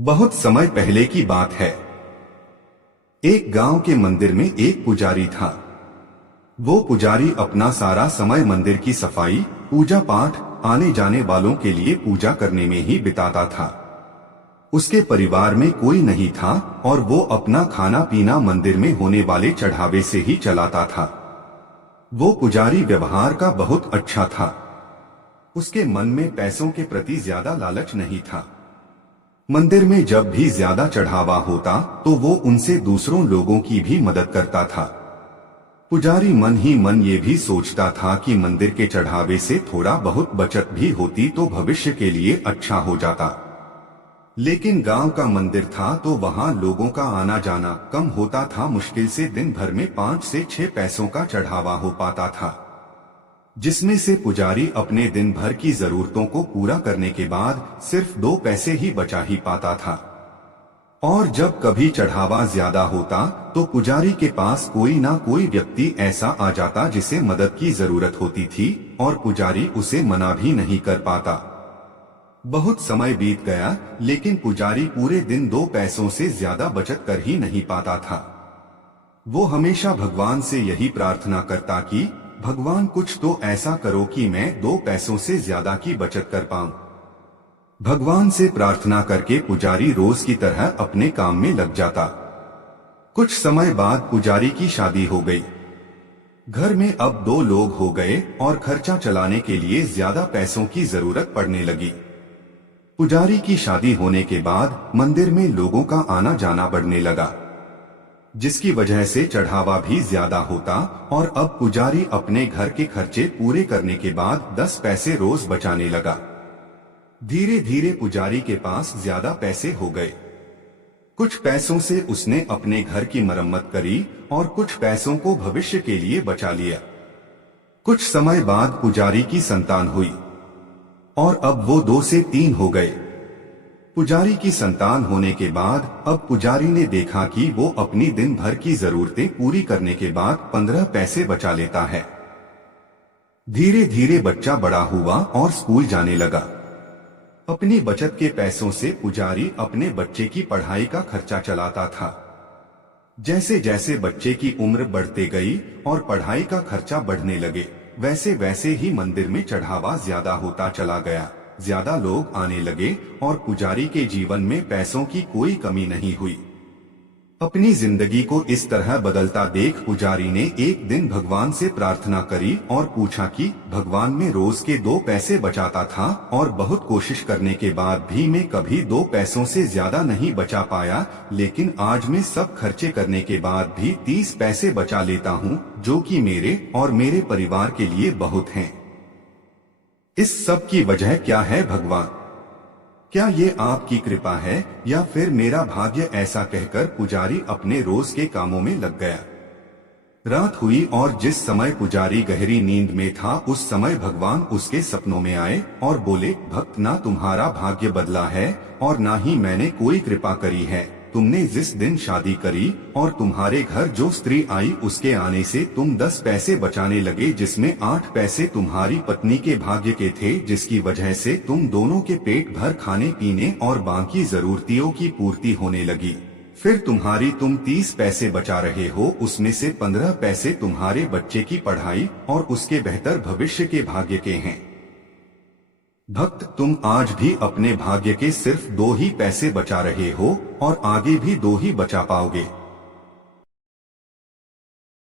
बहुत समय पहले की बात है। एक गांव के मंदिर में एक पुजारी था। वो पुजारी अपना सारा समय मंदिर की सफाई, पूजा पाठ, आने जाने वालों के लिए पूजा करने में ही बिताता था। उसके परिवार में कोई नहीं था और वो अपना खाना पीना मंदिर में होने वाले चढ़ावे से ही चलाता था। वो पुजारी व्यवहार का बहुत अच्छा था। उसके मन में पैसों के प्रति ज्यादा लालच नहीं था। मंदिर में जब भी ज्यादा चढ़ावा होता तो वो उनसे दूसरों लोगों की भी मदद करता था। पुजारी मन ही मन ये भी सोचता था कि मंदिर के चढ़ावे से थोड़ा बहुत बचत भी होती तो भविष्य के लिए अच्छा हो जाता। लेकिन गांव का मंदिर था तो वहां लोगों का आना जाना कम होता था। मुश्किल से दिन भर में 5 से 6 पैसों का चढ़ावा हो पाता था, जिसमें से पुजारी अपने दिन भर की जरूरतों को पूरा करने के बाद सिर्फ 2 पैसे ही बचा ही पाता था। और जब कभी चढ़ावा ज्यादा होता तो पुजारी के पास कोई ना कोई व्यक्ति ऐसा आ जाता जिसे मदद की जरूरत होती थी और पुजारी उसे मना भी नहीं कर पाता। बहुत समय बीत गया, लेकिन पुजारी पूरे दिन 2 पैसों से ज्यादा बचत कर ही नहीं पाता था। वो हमेशा भगवान से यही प्रार्थना करता कि भगवान कुछ तो ऐसा करो कि मैं 2 पैसों से ज्यादा की बचत कर पाऊं। भगवान से प्रार्थना करके पुजारी रोज की तरह अपने काम में लग जाता। कुछ समय बाद पुजारी की शादी हो गई। घर में अब 2 लोग हो गए और खर्चा चलाने के लिए ज्यादा पैसों की जरूरत पड़ने लगी। पुजारी की शादी होने के बाद मंदिर में लोगों का आना जाना बढ़ने लगा, जिसकी वजह से चढ़ावा भी ज्यादा होता और अब पुजारी अपने घर के खर्चे पूरे करने के बाद 10 पैसे रोज बचाने लगा। धीरे धीरे पुजारी के पास ज्यादा पैसे हो गए। कुछ पैसों से उसने अपने घर की मरम्मत करी और कुछ पैसों को भविष्य के लिए बचा लिया। कुछ समय बाद पुजारी की संतान हुई और अब वो 2 से 3 हो गए। पुजारी की संतान होने के बाद अब पुजारी ने देखा कि वो अपनी दिन भर की जरूरतें पूरी करने के बाद 15 पैसे बचा लेता है। धीरे धीरे बच्चा बड़ा हुआ और स्कूल जाने लगा। अपनी बचत के पैसों से पुजारी अपने बच्चे की पढ़ाई का खर्चा चलाता था। जैसे जैसे बच्चे की उम्र बढ़ते गई और पढ़ाई का खर्चा बढ़ने लगे, वैसे वैसे ही मंदिर में चढ़ावा ज्यादा होता चला गया। ज्यादा लोग आने लगे और पुजारी के जीवन में पैसों की कोई कमी नहीं हुई। अपनी जिंदगी को इस तरह बदलता देख पुजारी ने एक दिन भगवान से प्रार्थना करी और पूछा कि भगवान, मैं रोज के 2 पैसे बचाता था और बहुत कोशिश करने के बाद भी मैं कभी 2 पैसों से ज्यादा नहीं बचा पाया, लेकिन आज मैं सब खर्चे करने के बाद भी 30 पैसे बचा लेता हूँ, जो कि मेरे और मेरे परिवार के लिए बहुत हैं। इस सब की वजह क्या है भगवान? क्या ये आपकी कृपा है या फिर मेरा भाग्य? ऐसा कहकर पुजारी अपने रोज के कामों में लग गया। रात हुई और जिस समय पुजारी गहरी नींद में था उस समय भगवान उसके सपनों में आए और बोले, भक्त, ना तुम्हारा भाग्य बदला है और ना ही मैंने कोई कृपा करी है। तुमने जिस दिन शादी करी और तुम्हारे घर जो स्त्री आई उसके आने से तुम 10 पैसे बचाने लगे, जिसमें 8 पैसे तुम्हारी पत्नी के भाग्य के थे, जिसकी वजह से तुम दोनों के पेट भर खाने पीने और बाकी जरूरतियों की पूर्ति होने लगी। फिर तुम 30 पैसे बचा रहे हो, उसमें से 15 पैसे तुम्हारे बच्चे की पढ़ाई और उसके बेहतर भविष्य के भाग्य के हैं। भक्त, तुम आज भी अपने भाग्य के सिर्फ 2 ही पैसे बचा रहे हो और आगे भी 2 ही बचा पाओगे।